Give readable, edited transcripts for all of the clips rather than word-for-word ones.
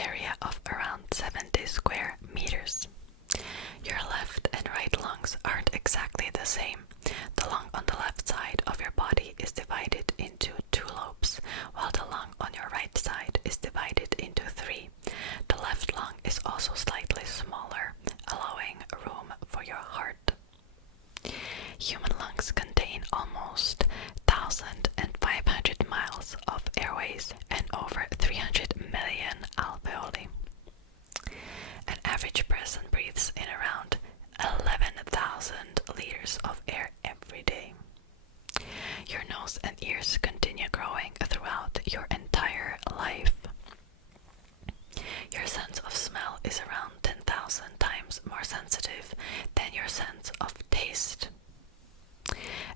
area of around 70 square meters. Your left and right lungs aren't exactly the same. The lung on the left side of your body is divided into 2 lobes, while the lung on your right side is divided into 3. The left lung is also slightly smaller, allowing room for your heart. Human lungs contain almost 1,500 miles of airways and over 300 million alveoli. An average person breathes in around 11,000 liters of air every day. Your nose and ears continue growing throughout your entire life. Your sense of smell is around 10,000 times more sensitive than your sense of taste.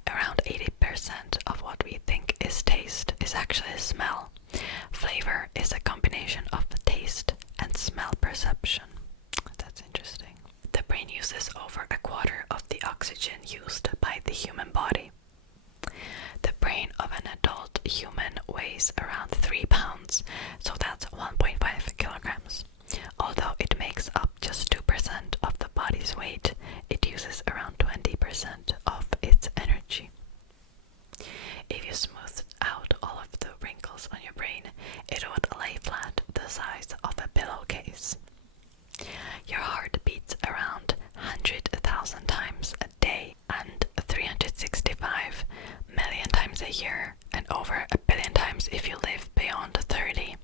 Around 80% of what we think is taste is actually smell. Flavor is a combination of taste and smell perception. That's interesting. The brain uses over a quarter of the oxygen used by the human body. The brain of an adult human weighs around 3 pounds, so that's 1.5 kilograms. Although it makes up just 2% of the body's weight, it uses around 20% of its energy. If you smoothed out all of the wrinkles on your brain, it would lay flat the size of a pillowcase. Your heart beats around 100,000 times a day and 365 million times a year, and over 1 billion times if you live beyond 30.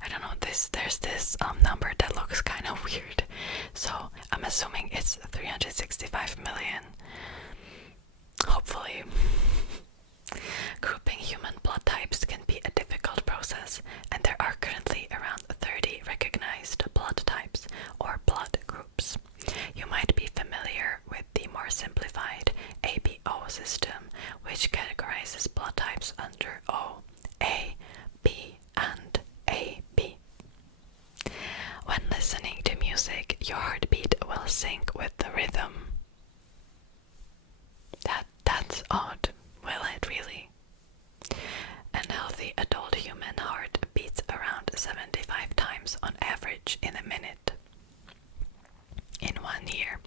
I don't know, there's this number that looks kind of weird, so I'm assuming it's 365 million. Hopefully. Grouping human blood types can be a difficult process, and there are currently around 30 recognized blood types or blood groups. You might be familiar with the more simplified ABO system, which categorizes blood types under O, A, B, and AB. When listening to music, your heartbeat will sync with the rhythm. That's odd, will it really? An healthy adult human heart beats around 75 times on average in a minute. In 1 year,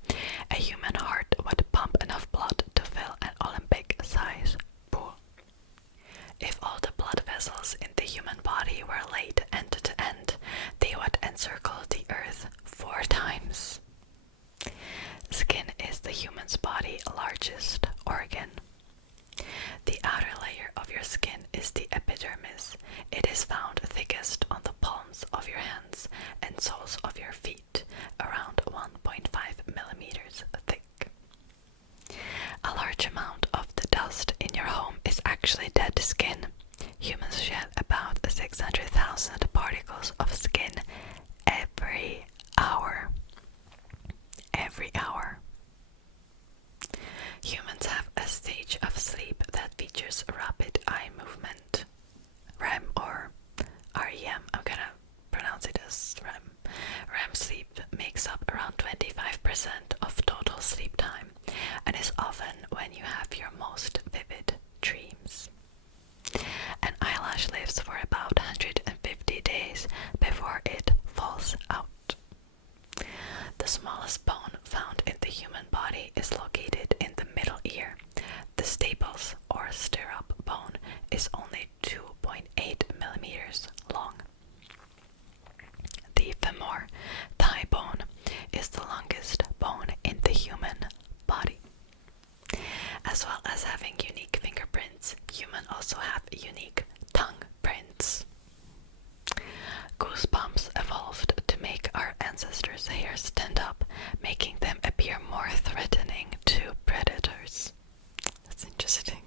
a human heart would pump enough blood to fill an Olympic-size pool. If all the blood vessels in the human body were laid end to end, they would encircle the earth 4 times. Skin is the human's body's largest organ. The outer layer of your skin is the epidermis. It is found thickest on the palms of your hands and soles of your feet, around 1.5 millimeters thick. A large amount of the dust in your home is actually dead skin. Humans shed about 600,000 particles of skin every hour. Every hour. Humans have a stage of sleep that features rapid eye movement. REM or REM, I'm gonna pronounce it as REM. REM sleep makes up around 25% of total sleep time and is often when you have your most vivid dreams. An eyelash lives for about 150 days before it falls out. The smallest bone found in the human body is located in the middle ear. The staples or stirrup bone is only 2.8 millimeters long. The femur, thigh bone, is the longest bone in the human body. As well as having unique fingerprints, humans also have unique tongue prints. Goosebumps evolved to make our ancestors' hairs stand up, making them appear more threatening to predators. That's interesting.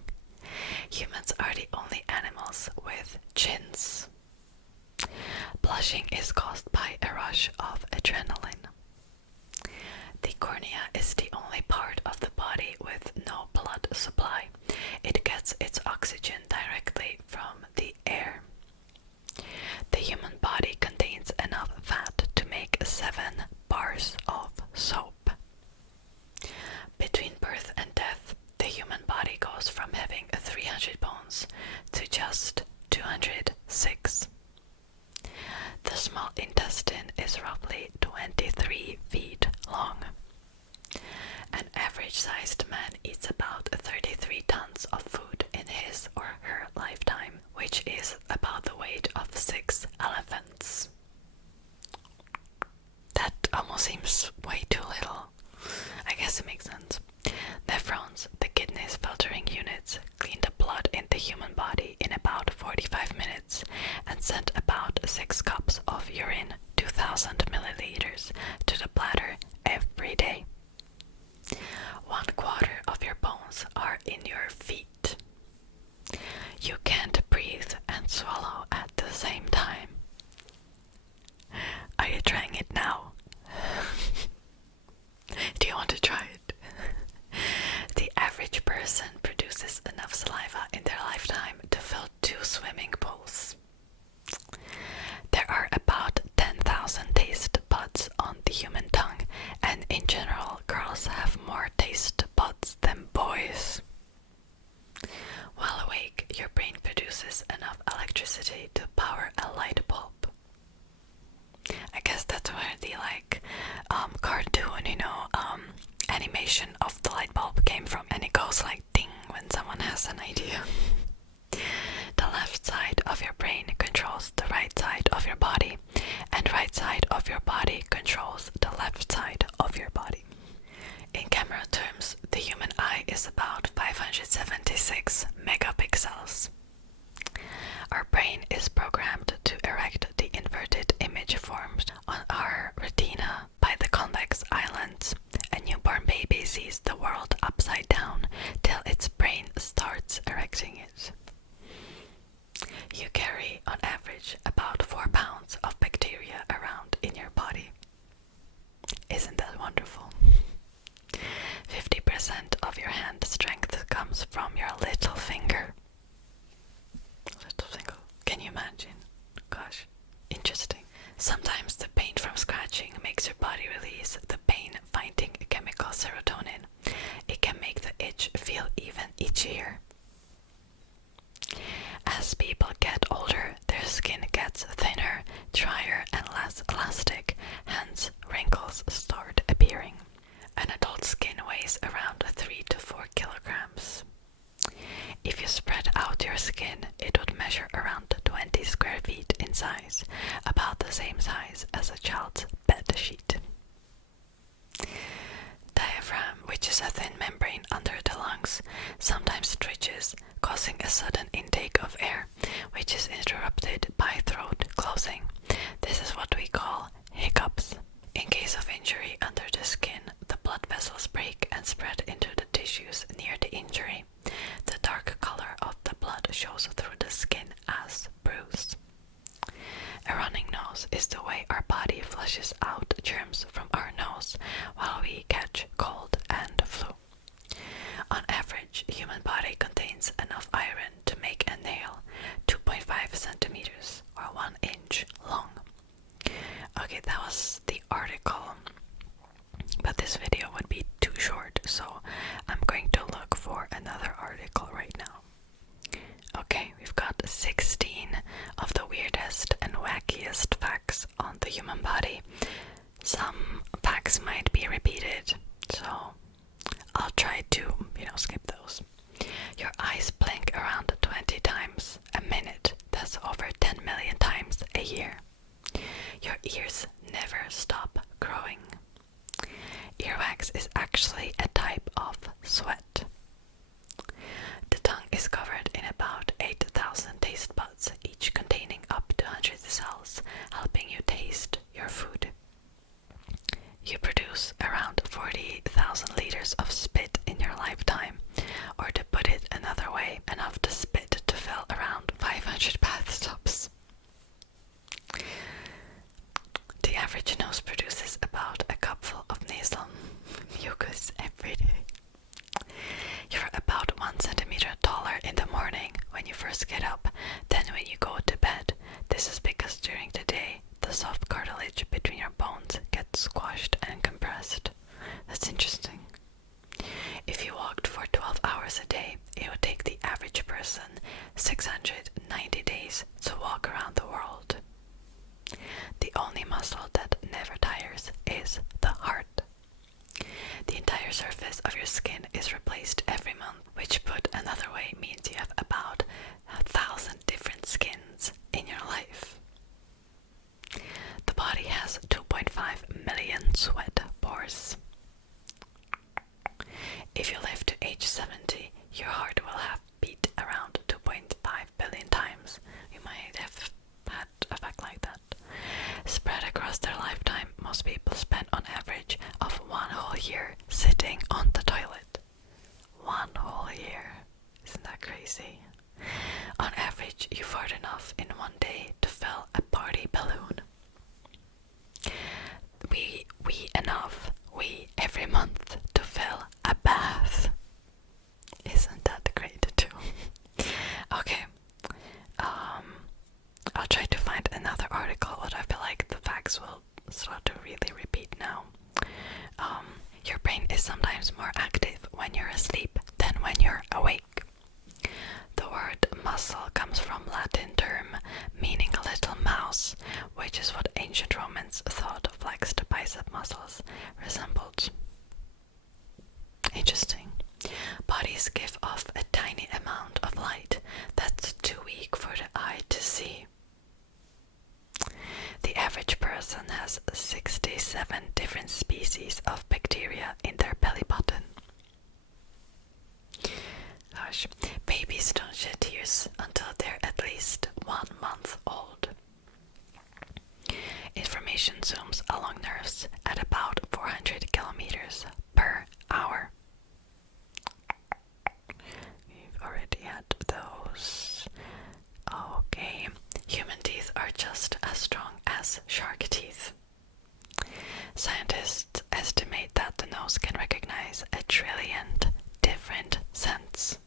Humans are the only animals with chins. Blushing is caused by a rush of adrenaline. The cornea is the only part of the body with no blood supply. It gets its oxygen directly from the air. The human body contains enough fat to make 7 bars of soap. Between birth and death, the human body goes from having 300 bones to just 206. The small intestine is roughly 23 feet long. An average-sized man eats about 33 tons of food in his or her lifetime, which is about the weight of 6 elephants. That almost seems way too little. I guess it makes sense. Nephrons, the kidneys filtering units, clean the blood in the human body in about 45 minutes and send about 6 cups of urine, 2,000 milliliters, to the bladder every day. 1/4 of your bones are in your feet. You can't breathe and swallow at the same time. Are you trying it now? Do you want to try it? The average person produces enough saliva in their lifetime to fill 2 swimming pools. There are about 10,000 taste buds on the human tongue, and in general, girls have more taste buds than boys. While awake, your brain produces enough electricity to power a light bulb. I guess that's where the cartoon, animation of the light bulb came from, and it goes like ding when someone has an idea. The left side of your brain controls the right side of your body, and right side of your body controls the left side of your body. In camera terms, the human eye is about 576 megapixels. Our brain is programmed to erect the inverted image formed on our retina by the convex islands. A newborn baby sees the world upside down till its brain starts erecting it. You carry, on average, about 4 pounds of bacteria around in your body. Isn't that wonderful? 50% of your hand strength comes from your little finger. Can you imagine? Gosh, interesting. Sometimes the pain from scratching makes your body release the pain-fighting chemical serotonin. It can make the itch feel even itchier. As people get older, their skin gets thinner, drier, and less elastic, hence wrinkles start appearing. An adult skin weighs around 3 to 4 kilograms. If you spread out your skin, it would measure around 20 square feet in size, about the same size as a child's bed sheet. Diaphragm, which is a thin membrane under the lungs, sometimes twitches, causing a sudden intake of air, which is interrupted by throat closing. This is what we call hiccups. In case of injury under the skin, the blood vessels break and spread into the tissues near the injury. The dark color of the blood shows through the skin as bruise. A running nose is the way our body flushes out germs from our nose while we catch cold and flu. On average, human body contains enough iron to make a nail 2.5 centimeters or 1 inch long. Okay, that was the article, but this video would be too short, so I'm going to look for another article right now. Okay, we've got 16 of the weirdest and wackiest facts on the human body. Some facts might be repeated, so I'll try to, skip those. Your eyes blink around 20 times a minute. That's over 10 million times a year. Your ears never stop growing. Earwax is actually a type of sweat. The tongue is covered in about 8,000 taste buds, each containing up to 100 cells, helping you taste your food. You produce around 40,000 liters of spit in your lifetime, or to put it another way, enough to spit to fill around 500 bathtubs. The average nose produces about a cupful of nasal mucus every day. You're about 1 centimeter taller in the morning when you first get up than when you go to bed. This is because during the day, the soft cartilage between your bones gets squashed and compressed. That's interesting. If you walked for 12 hours a day, it would take the average person 690 days to walk around the world. The only muscle that never tires is the heart. The entire surface of your skin is replaced every month, which put another way means you have about 1,000 different skins in your life. The body has 2.5 million sweat pores. If you live to age 70, your heart will have beat around 2.5 billion times. You might have had a fact like that. Spread across their lifetime, most people spend on average of 1 whole year sitting on the toilet. 1 whole year. Isn't that crazy? On average, you fart enough in 1 day to fill a party balloon. We enough, every month to fill a bath. Isn't that great too? Okay, I'll try to find another article, but I feel like the facts will start to really repeat now. Your brain is sometimes more active when you're asleep than when you're awake. The word muscle comes from Latin term meaning a little mouse, which is what ancient Romans thought flexed bicep muscles resembled. Interesting. Bodies give off a tiny amount of light that's too weak for the eye to see. The average person has 67 different species of bacteria in their belly button. Gosh, babies don't shed tears until they're at least 1 month old. Information zooms along nerves at about 400 kilometers per hour. We've already had those. Okay, human teeth are just as strong as shark teeth. Scientists estimate that the nose can recognize 1 trillion different scents.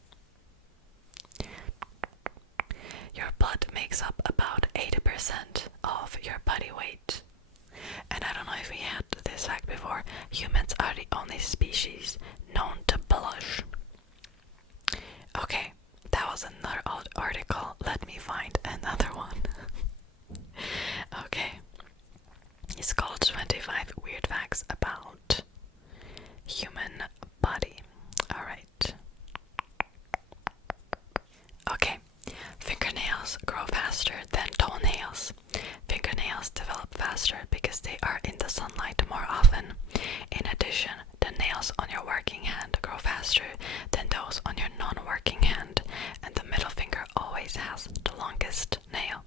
Your blood makes up about 80% of your body weight. And I don't know if we had this fact before, humans are the only species known to blush. Okay, that was another old article. Let me find another one. Okay, it's called 25 Weird Facts About Human Body. Alright. Okay, fingernails grow faster than toenails. Fingernails develop faster because they are in the sunlight more often. In addition, the nails on your working hand grow faster than those on your non-working hand, and the middle finger always has the longest nail.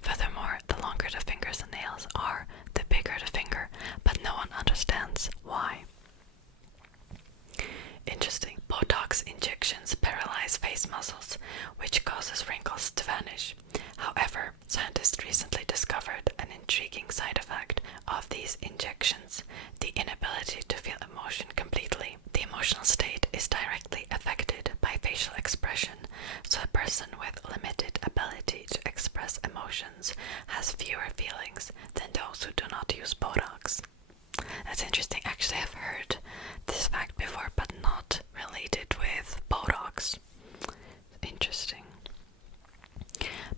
Furthermore, the longer the fingers and nails are, the bigger the finger, but no one understands why. Interesting. Botox injections paralyze face muscles, which causes wrinkles to vanish. However, scientists recently discovered an intriguing side effect of these injections: the inability to feel emotion completely. The emotional state is directly affected by facial expression, so a person with limited ability to express emotions has fewer feelings than those who do not use Botox. That's interesting. Actually, I've heard this fact before, but not related with Botox. Interesting.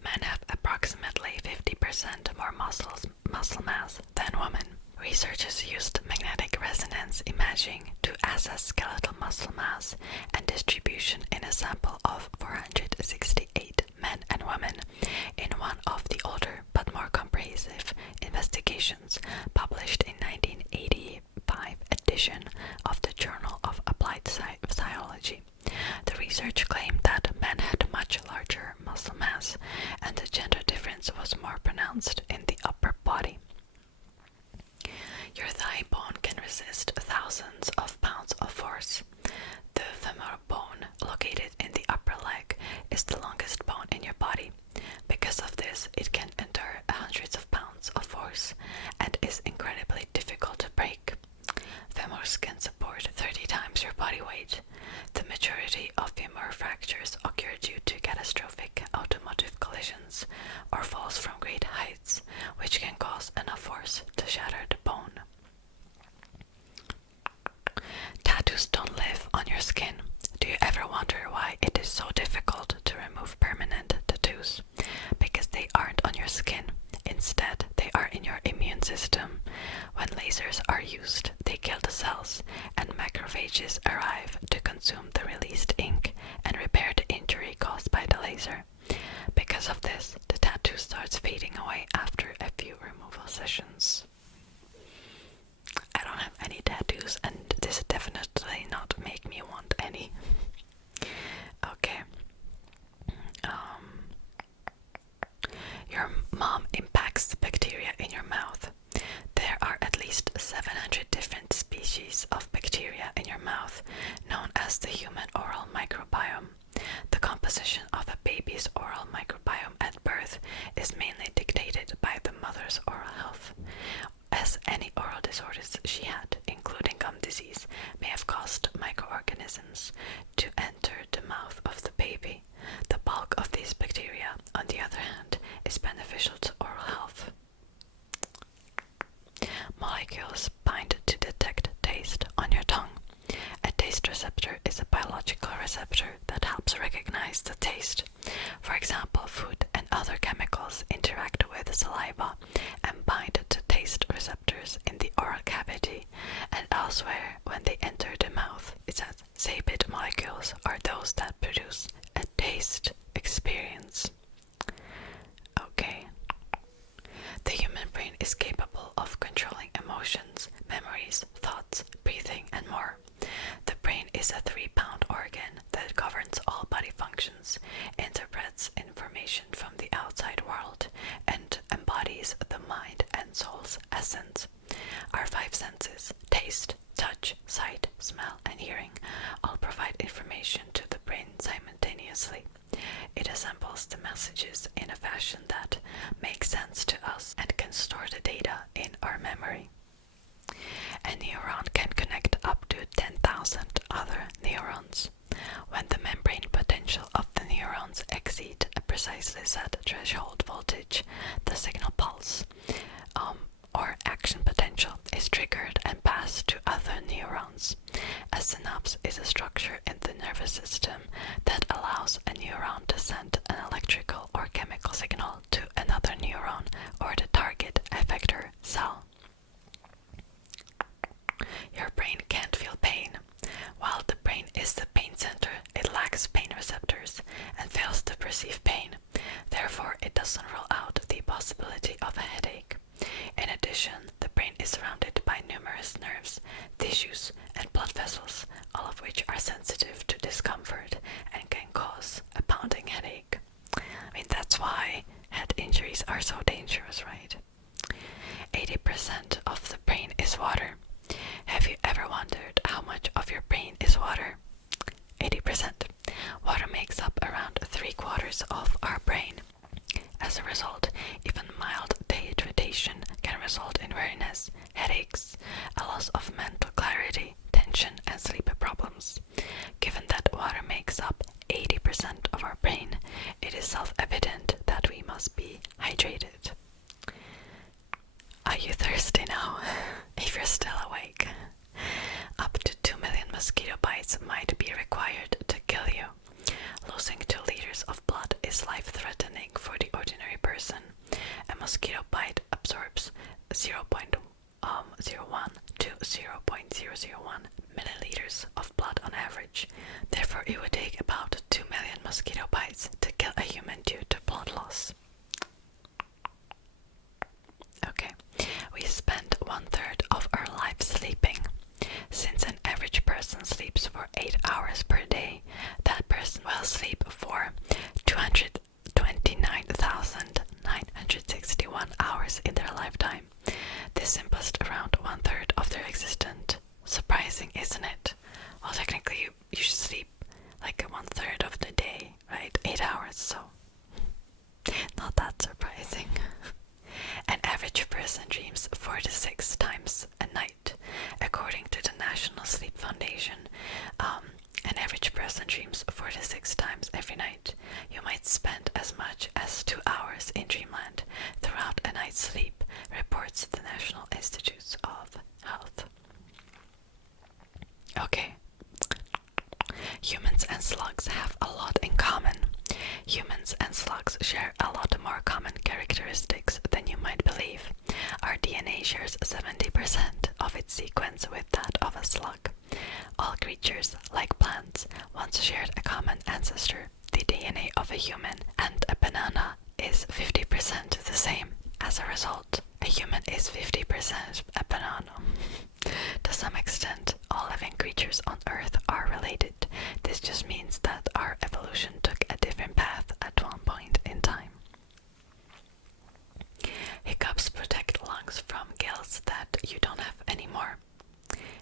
Men have approximately 50% more muscle mass than women. Researchers used magnetic resonance imaging to assess skeletal muscle mass and distribution in a sample of 468 men and women in one of the older but more comprehensive investigations published in 1985 edition of the Journal of Applied Physiology. The research claimed that men had much larger muscle mass and the gender difference was more pronounced in the upper body. Your thigh bone can resist thousands of pounds of force. The femoral bone, located in the upper leg, is the longest bone in your body. Because of this, it can endure hundreds of pounds of force and is incredibly difficult to break. Femurs can support 30 times your body weight. The majority of femur fractures occur due to catastrophic automotive collisions or falls from great heights, which can cause enough force to shatter the bone. Tattoos don't live on your skin. Do you ever wonder why it is so difficult to remove permanent tattoos? Because they aren't on your skin. Instead, they are in your immune lasers are used, they kill the cells, and macrophages arrive to consume the released ink and repair the injury caused by the laser. Because of this, the tattoo starts fading away after a few removal sessions. I don't have any tattoos, and this definitely not make me want any. Okay. Your mom impacts the bacteria in your mouth. There are at least 700 different species of bacteria in your mouth, known as the human oral microbiome. The composition of a baby's oral microbiome at birth is mainly dictated by the mother's oral health, as any oral disorders she had, including gum disease, may have caused microorganisms to enter the mouth of the baby. The bulk of these bacteria, on the other hand, is beneficial to oral health. Molecules bind to detect taste on your tongue. A taste receptor is a biological receptor that helps recognize the taste. For example, food and other chemicals interact with saliva and bind to taste receptors in the oral cavity and elsewhere when they enter the mouth. It says Sabid molecules are those that produce a taste experience. Okay. The human brain is capable of controlling emotions, memories, thoughts, breathing, and more. The brain is a 3-pound organ that governs all body functions, interprets information from the outside world, and embodies the mind and soul's essence. Our 5 senses, taste, touch, sight, smell, and hearing, all provide information to the brain simultaneously. It assembles the messages in a fashion that makes sense to us and can store the data in our memory. A neuron can connect up to 10,000 other neurons. When the membrane potential of the neurons exceeds a precisely set threshold voltage, the signal pulse, or action potential, is triggered and passed to other neurons. A synapse is a structure in the nervous system that allows a neuron to send an electrical or chemical signal to another neuron or the target effector cell. Your brain can't feel pain. While the brain is the pain center, it lacks pain receptors and fails to perceive pain. Therefore, it doesn't rule out the possibility of a headache. In addition, the brain is surrounded by numerous nerves, tissues, and blood vessels, all of which are sensitive to discomfort and can cause a pounding headache. I mean, that's why head injuries are so dangerous, right? 80% of the brain is water. Have you ever wondered how much of your brain is water? 80%. Water makes up around 3/4 of our brain. As a result, even mild dehydration can result in weariness, headaches, a loss of mental clarity, tension, and sleep problems. Given that water makes up 80% of our brain, it is self-evident that we must be hydrated. Are you thirsty now? If you're still awake. Up to 2 million mosquito bites might be required to kill you. Losing 2 liters of blood is life-threatening for the ordinary person. A mosquito bite absorbs 0.01 to 0.001 milliliters of blood on average. Therefore, it would take about 2 million mosquito bites to kill a human due to blood loss. Okay, we spend 1/3 of our life sleeping. Since an average person sleeps for 8 hours per day, that person will sleep for 229,961 hours in their lifetime. This simplest around 1/3 of their existence. Surprising, isn't it? Well, technically you should sleep like 1/3 of the day, right? 8 hours, so not that surprising. An average person dreams 4 to 6 times a night. According to the National Sleep Foundation, an average person dreams 4 to 6 times every night. You might spend as much as 2 hours in dreamland throughout a night's sleep, reports the National Institutes of Health. Okay. Humans and slugs have a lot in common. Humans and slugs share a lot more common characteristics than you might believe. Our DNA shares shares 70% of its sequence with that of a slug. All creatures, like plants, once shared a common ancestor. The DNA of a human and a banana is 50% the same. As a result, a human is 50% a banana. To some extent, all living creatures on Earth are related. This just means that our evolution took a different path at one point in time. Hiccups protect lungs from gills that you don't have anymore.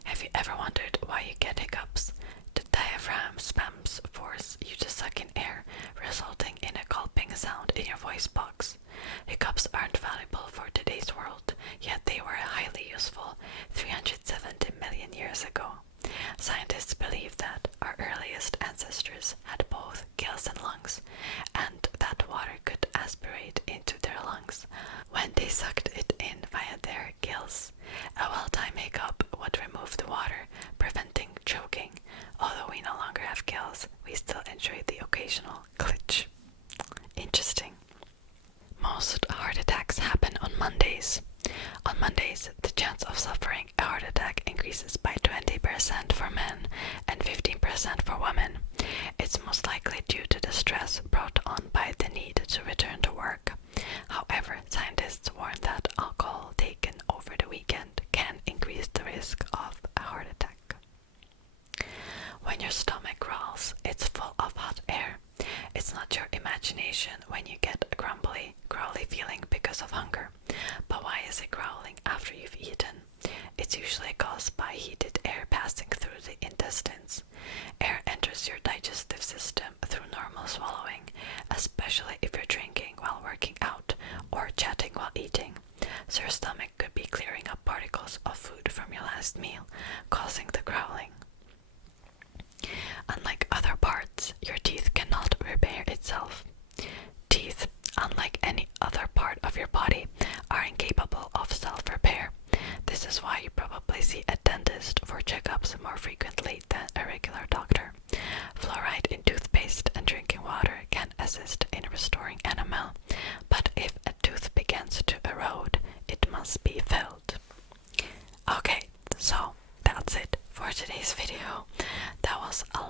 Have you ever wondered why you get hiccups? The diaphragm spams force you to suck in air, resulting in a gulping sound in your voice box. Hiccups aren't valuable for today's world, yet they were highly useful 370 million years ago. Scientists believe that our earliest ancestors had both gills and lungs, and that water could aspirate into their lungs when they sucked it in via their gills. A well-timed hiccup would remove the water, preventing choking. Although we no longer have gills, we still enjoy the occasional glitch. Interesting. Most heart attacks happen on Mondays. On Mondays, the chance of suffering a heart attack increases by 20% for men and 15% for women. It's most likely due to the stress brought on by the need to return to work. However, scientists warn that alcohol taken over the weekend can increase the risk of a heart attack. When your stomach growls, it's full of hot air. It's not your imagination when you get a grumbly, growly feeling because of hunger. But why is it growling after you've eaten? It's usually caused by heated air passing through the intestines. Air enters your digestive system through normal swallowing, especially if you're drinking while working out or chatting while eating. So your stomach could be clearing up particles of food from your last meal, causing the growling. Unlike other parts, your teeth cannot repair itself. Teeth, unlike any other part of your body, are incapable of self-repair. This is why you probably see a dentist for checkups more frequently than a regular doctor. Fluoride in toothpaste and drinking water can assist in restoring enamel, but if a tooth begins to erode, it must be filled. Okay, so that's it for today's video. That was a